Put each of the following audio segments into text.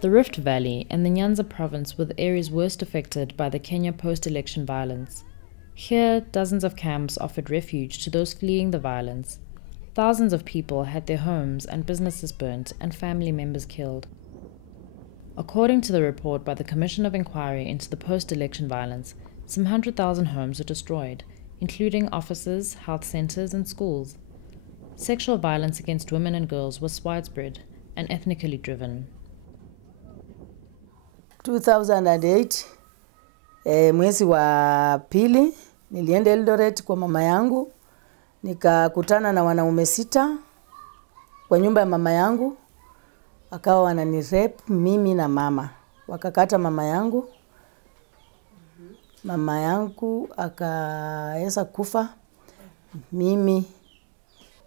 The Rift Valley and the Nyanza province were the areas worst affected by the Kenya post-election violence. Here, dozens of camps offered refuge to those fleeing the violence. Thousands of people had their homes and businesses burnt and family members killed. According to the report by the Commission of Inquiry into the Post-Election Violence, some 100,000 homes were destroyed, including offices, health centers, and schools. Sexual violence against women and girls was widespread and ethnically driven. 2008, mwezi wa pili, nilienda Eldoret kwa mama yangu. Nikakutana na wanaume 6 kwa nyumba ya mama yangu. Wakawa wananirape mimi na mama. Wakakata mama yangu. Mama yangu akaweza kufa.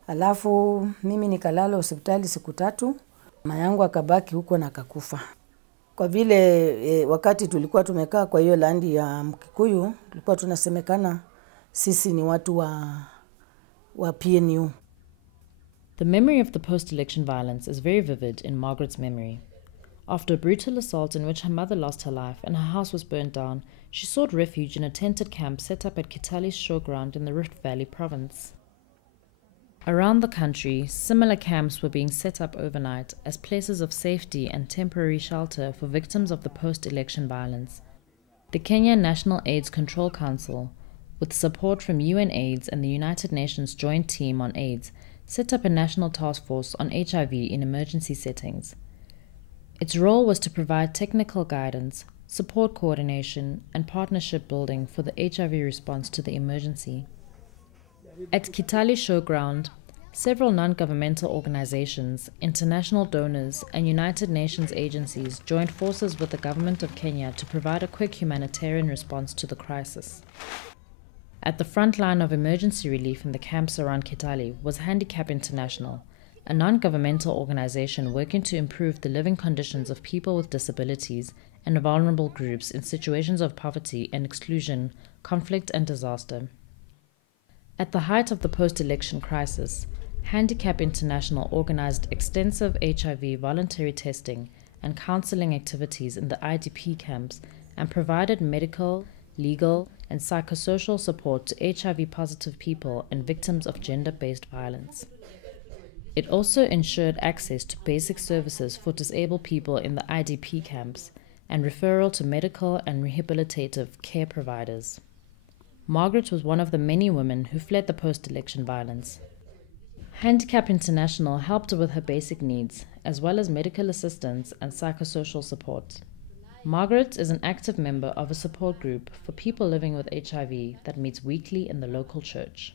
Alafu mimi nikalala hospitali siku 3. Mama yangu akabaki huko na akakufa. Kwa vile wakati tulikuwa tumekaa kwa hiyo landi ya Mkikuyu, tulikuwa tunasemekana sisi ni watu wa PNU. The memory of the post-election violence is very vivid in Margaret's memory. After a brutal assault in which her mother lost her life and her house was burnt down, she sought refuge in a tented camp set up at Kitale's showground in the Rift Valley province. Around the country, similar camps were being set up overnight as places of safety and temporary shelter for victims of the post-election violence. The Kenya National AIDS Control Council, with support from UNAIDS and the United Nations Joint Team on AIDS, set up a national task force on HIV in emergency settings. Its role was to provide technical guidance, support coordination, and partnership building for the HIV response to the emergency. At Kitale Showground, several non-governmental organizations, international donors, and United Nations agencies joined forces with the government of Kenya to provide a quick humanitarian response to the crisis. At the front line of emergency relief in the camps around Kitale was Handicap International, a non-governmental organization working to improve the living conditions of people with disabilities and vulnerable groups in situations of poverty and exclusion, conflict, and disaster. At the height of the post-election crisis, Handicap International organized extensive HIV voluntary testing and counseling activities in the IDP camps and provided medical, legal, and psychosocial support to HIV-positive people and victims of gender-based violence. It also ensured access to basic services for disabled people in the IDP camps and referral to medical and rehabilitative care providers. Margaret was one of the many women who fled the post-election violence. Handicap International helped her with her basic needs, as well as medical assistance and psychosocial support. Margaret is an active member of a support group for people living with HIV that meets weekly in the local church.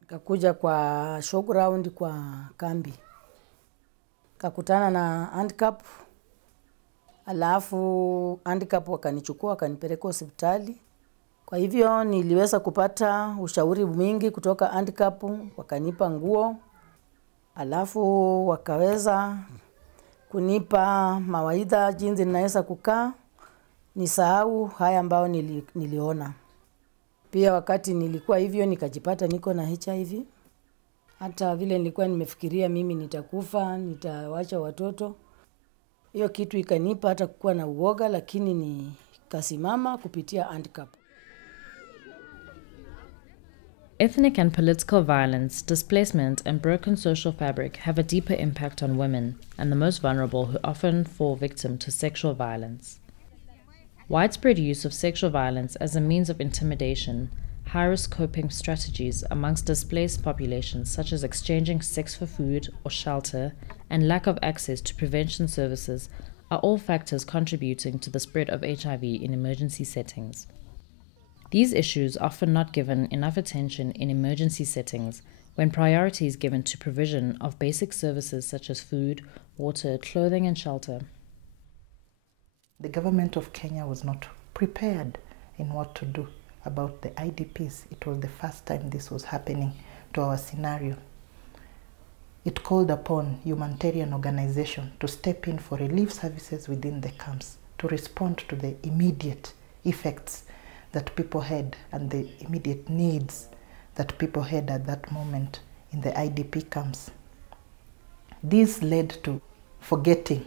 Nikakuja kwa showground kwa kambi. Kakutana na handicap. Alafu handicap wakanichukua wakanipeleka hospitali. Kwa hivyo niliweza kupata ushauri mwingi kutoka handicap, wakanipa nguo. Alafu wakaweza kunipa mawaidha jinsi ninaweza kukaa, nisahau haya ambao niliona. Pia wakati nilikuwa hivyo nikajipata niko na HIV. Hata vile nilikuwa nimefikiria mimi nitakufa, nitawacha watoto. Hiyo kitu ikanipa hata kukuwa na uoga, lakini nikasimama kupitia handicap. Ethnic and political violence, displacement, and broken social fabric have a deeper impact on women and the most vulnerable who often fall victim to sexual violence. Widespread use of sexual violence as a means of intimidation, high-risk coping strategies amongst displaced populations such as exchanging sex for food or shelter, and lack of access to prevention services are all factors contributing to the spread of HIV in emergency settings. These issues are often not given enough attention in emergency settings when priority is given to provision of basic services such as food, water, clothing, and shelter. The government of Kenya was not prepared in what to do about the IDPs. It was the first time this was happening to our scenario. It called upon humanitarian organizations to step in for relief services within the camps, to respond to the immediate effects that people had and the immediate needs that people had at that moment in the IDP camps. This led to forgetting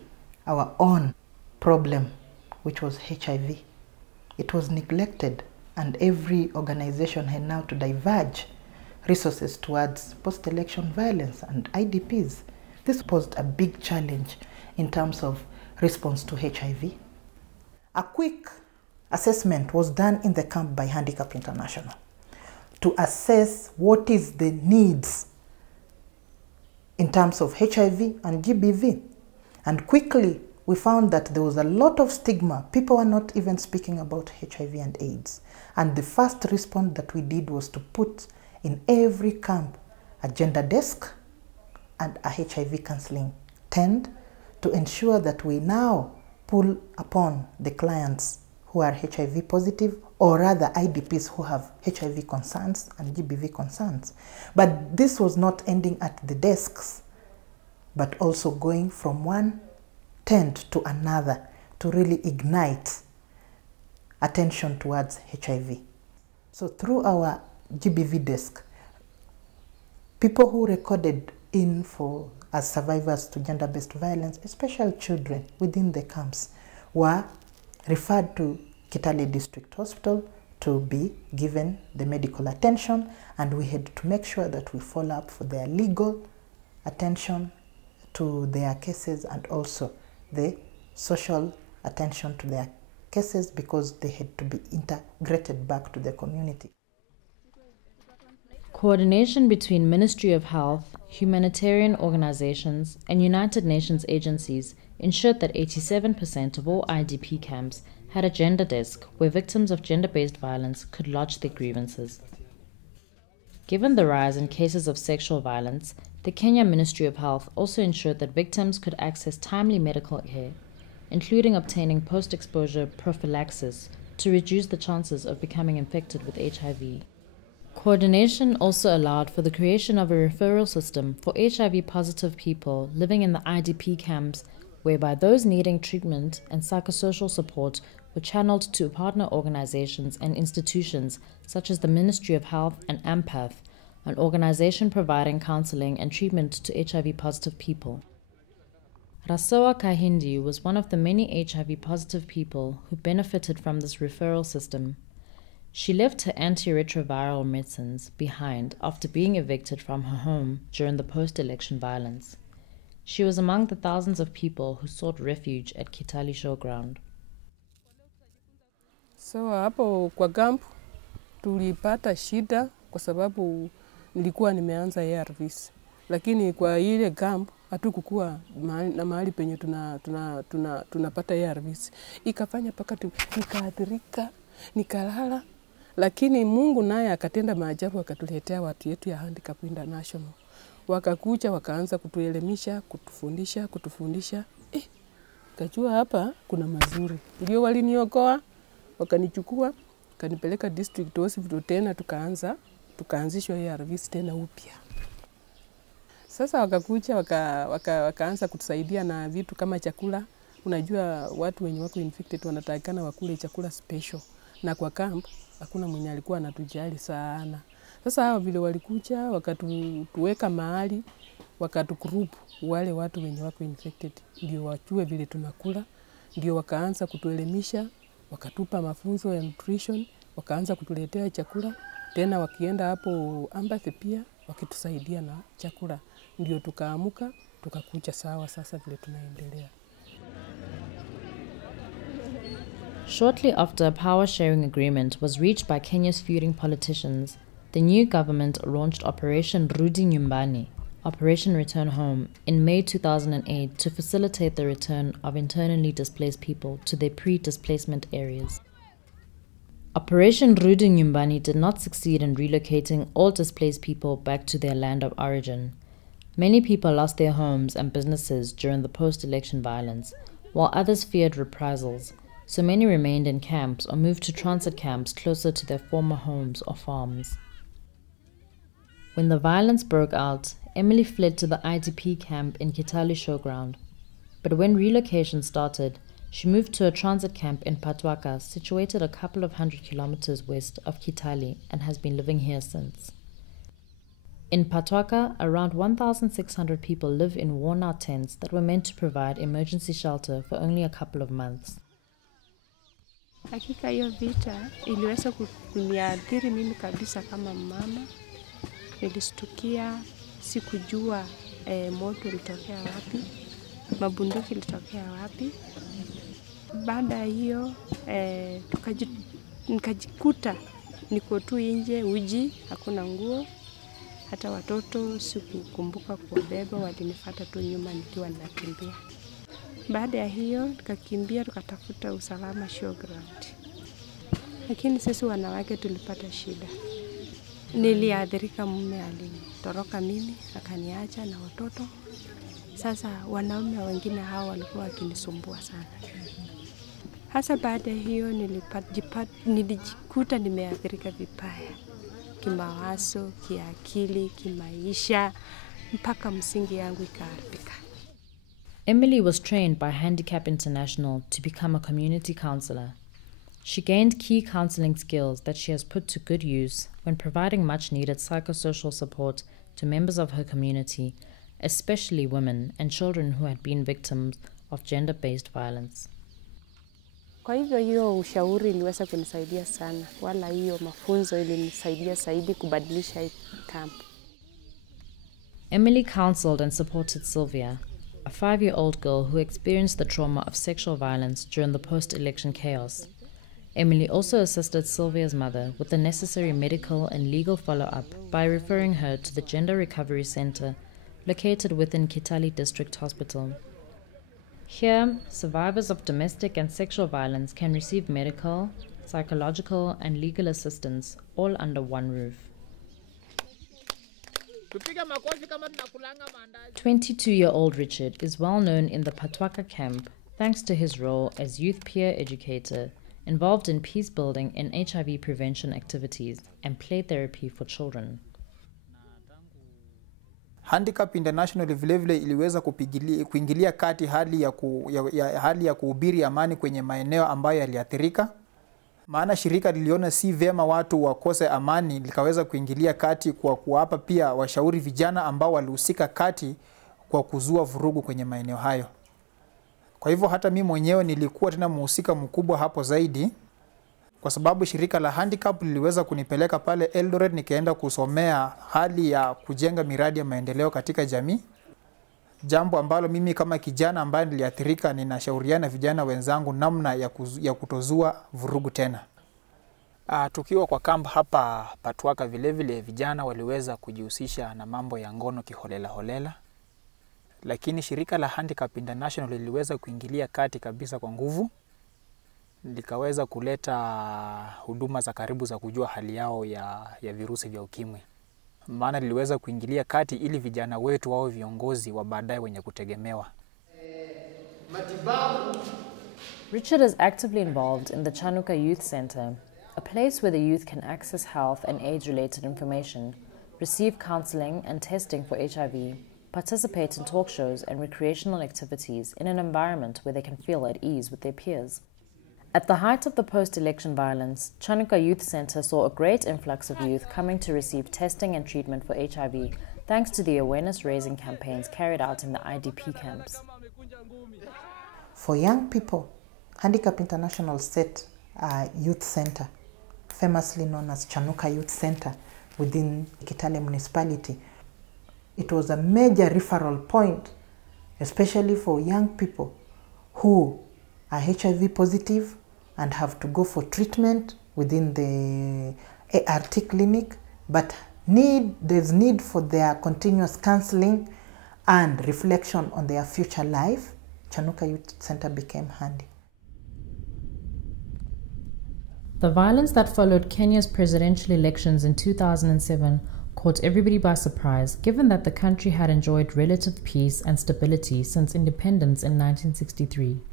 our own problem, which was HIV. It was neglected, and every organization had now to diverge resources towards post-election violence and IDPs. This posed a big challenge in terms of response to HIV. A quick assessment was done in the camp by Handicap International to assess what is the needs in terms of HIV and GBV. And quickly we found that there was a lot of stigma. People were not even speaking about HIV and AIDS. And the first response that we did was to put in every camp a gender desk and a HIV counseling tent to ensure that we now pull upon the clients who are HIV positive, or rather IDPs who have HIV concerns and GBV concerns. But this was not ending at the desks, but also going from one tent to another to really ignite attention towards HIV. So through our GBV desk, people who recorded in for as survivors to gender-based violence, especially children within the camps, were referred to Kitale District Hospital to be given the medical attention, and we had to make sure that we follow up for their legal attention to their cases and also the social attention to their cases, because they had to be integrated back to the community. Coordination between Ministry of Health, humanitarian organizations, and United Nations agencies ensured that 87% of all IDP camps had a gender desk where victims of gender-based violence could lodge their grievances. Given the rise in cases of sexual violence, the Kenya Ministry of Health also ensured that victims could access timely medical care, including obtaining post-exposure prophylaxis to reduce the chances of becoming infected with HIV. Coordination also allowed for the creation of a referral system for HIV-positive people living in the IDP camps, whereby those needing treatment and psychosocial support were channeled to partner organizations and institutions such as the Ministry of Health and AMPATH, an organization providing counseling and treatment to HIV-positive people. Rasoa Kahindi was one of the many HIV-positive people who benefited from this referral system. She left her antiretroviral medicines behind after being evicted from her home during the post-election violence. She was among the thousands of people who sought refuge at Kitale Showground. So hapo kwa camp tulipata shida kwa sababu nilikuwa nimeanza ARVs. Lakini kwa ile camp hatukukuwa na mahali penye tunapata ARVs. Ikafanya paka nikaathirika, nikalala. Lakini Mungu naye akatenda maajabu, akatuletea watu yetu ya Handicap International. Wakakuja wakaanza kutuelimisha, kutufundisha. Kajua hapa kuna mazuri. Ndio waliniokoa, wakanichukua, kanipeleka district hospital tena tukaanzishwa ARVs tena upya. Sasa wakakuja wakaanza kutusaidia na vitu kama chakula. Unajua watu wenye wako infected wanatakikana wakule chakula special. Na kwa camp hakuna mwenye alikuwa anatujali sana. Sasa hao vile walikuja wakatuweka mahali, wakatugroup wale watu wenye wako infected, ndio wajue vile tunakula, ndio wakaanza kutuelimisha, wakatupa mafunzo ya nutrition, wakaanza kutuletea chakula, tena wakienda hapo Ambathi pia wakitusaidia na chakula, ndio tukaamuka, tukakuja sawa sasa vile tunaendelea. Shortly after a power-sharing agreement was reached by Kenya's feuding politicians, the new government launched Operation Rudi Nyumbani, Operation Return Home, in May 2008 to facilitate the return of internally displaced people to their pre-displacement areas. Operation Rudi Nyumbani did not succeed in relocating all displaced people back to their land of origin. Many people lost their homes and businesses during the post-election violence, while others feared reprisals. So many remained in camps or moved to transit camps closer to their former homes or farms. When the violence broke out, Emily fled to the IDP camp in Kitale Showground. But when relocation started, she moved to a transit camp in Patwaka, situated a couple of 100 kilometers west of Kitale, and has been living here since. In Patwaka, around 1,600 people live in worn-out tents that were meant to provide emergency shelter for only a couple of months. Hakika hiyo vita iliweza kuniathiri mimi kabisa kama mama. Nilistukia, sikujua moto ulitokea wapi, mabunduki ilitokea wapi. Baada ya hiyo nikajikuta niko tu nje, uji, hakuna nguo. Hata watoto sikukumbuka kuwabeba, walinifuata tu nyuma nikiwa nakimbia. Baada ya hiyo tukakimbia tukatafuta usalama showground. Lakini sisi wanawake tulipata shida. Niliathirika, mume alitoroka mimi, akaniacha na watoto. Sasa wanaume wengine hao walikuwa wakinisumbua sana. Hasa baada ya hiyo nilijikuta nimeathirika vibaya. Kimawazo, kiakili, kimaisha, mpaka msingi yangu ikaharibika. Emily was trained by Handicap International to become a community counselor. She gained key counseling skills that she has put to good use when providing much-needed psychosocial support to members of her community, especially women and children who had been victims of gender-based violence. Kwa hivyo hiyo ushauri iliweza kunisaidia sana, wala hiyo mafunzo ilinisaidia zaidi kubadilisha hii camp. Emily counseled and supported Sylvia, a 5-year-old girl who experienced the trauma of sexual violence during the post-election chaos. Emily also assisted Sylvia's mother with the necessary medical and legal follow-up by referring her to the Gender Recovery Center located within Kitale District Hospital. Here, survivors of domestic and sexual violence can receive medical, psychological, and legal assistance all under one roof. 22-year-old Richard is well known in the Patwaka camp thanks to his role as youth peer educator involved in peace building and HIV prevention activities and play therapy for children. Handicap International vilevile iliweza kuingilia kati hali ya kuhubiri amani kwenye maeneo ambayo yaliathirika. Maana shirika liliona si vyema watu wakose amani, likaweza kuingilia kati kwa kuwapa pia washauri vijana ambao walihusika kati kwa kuzua vurugu kwenye maeneo hayo. Kwa hivyo hata mimi mwenyewe nilikuwa tena mhusika mkubwa hapo zaidi, kwa sababu shirika la Handicap liliweza kunipeleka pale Eldoret nikaenda kusomea hali ya kujenga miradi ya maendeleo katika jamii. Jambo ambalo mimi kama kijana ambaye niliathirika ninashauriana vijana wenzangu namna ya kutozua vurugu tena. Tukiwa kwa kambi hapa Patwaka vilevile vijana waliweza kujihusisha na mambo ya ngono kiholela holela. Lakini shirika la Handicap International liliweza kuingilia kati kabisa kwa nguvu. Likaweza kuleta huduma za karibu za kujua hali yao ya virusi vya ukimwi. Maana liliweza kuingilia kati ili vijana wetu wao viongozi wa baadaye wenye kutegemewa. Richard is actively involved in the Chanuka Youth Center, a place where the youth can access health and AIDS-related information, receive counseling and testing for HIV, participate in talk shows and recreational activities in an environment where they can feel at ease with their peers. At the height of the post-election violence, Chanuka Youth Center saw a great influx of youth coming to receive testing and treatment for HIV, thanks to the awareness-raising campaigns carried out in the IDP camps. For young people, Handicap International set a youth center, famously known as Chanuka Youth Center, within Kitale municipality. It was a major referral point, especially for young people who are HIV positive and have to go for treatment within the ART clinic, but there's need for their continuous counseling and reflection on their future life. Chanuka Youth Center became handy. The violence that followed Kenya's presidential elections in 2007 caught everybody by surprise, given that the country had enjoyed relative peace and stability since independence in 1963.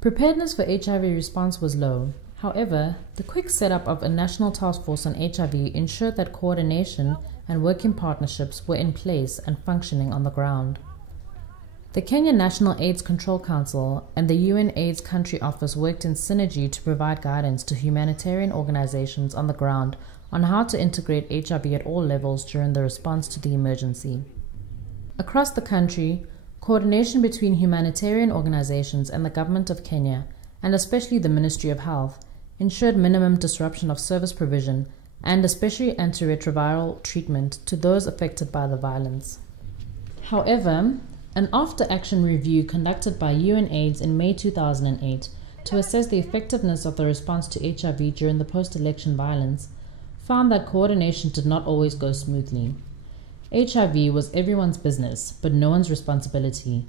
Preparedness for HIV response was low. However, the quick setup of a national task force on HIV ensured that coordination and working partnerships were in place and functioning on the ground. The Kenya National AIDS Control Council and the UN AIDS Country Office worked in synergy to provide guidance to humanitarian organizations on the ground on how to integrate HIV at all levels during the response to the emergency. Across the country, coordination between humanitarian organizations and the government of Kenya, and especially the Ministry of Health, ensured minimum disruption of service provision and especially antiretroviral treatment to those affected by the violence. However, an after-action review conducted by UNAIDS in May 2008 to assess the effectiveness of the response to HIV during the post-election violence found that coordination did not always go smoothly. HIV was everyone's business, but no one's responsibility.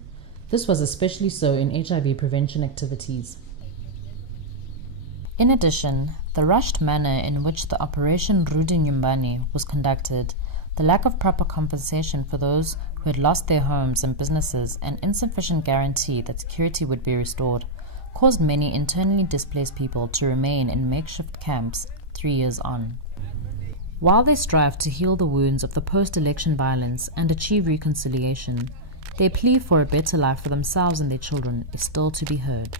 This was especially so in HIV prevention activities. In addition, the rushed manner in which the Operation Rudi Nyumbani was conducted, the lack of proper compensation for those who had lost their homes and businesses, and insufficient guarantee that security would be restored, caused many internally displaced people to remain in makeshift camps 3 years on. While they strive to heal the wounds of the post-election violence and achieve reconciliation, their plea for a better life for themselves and their children is still to be heard.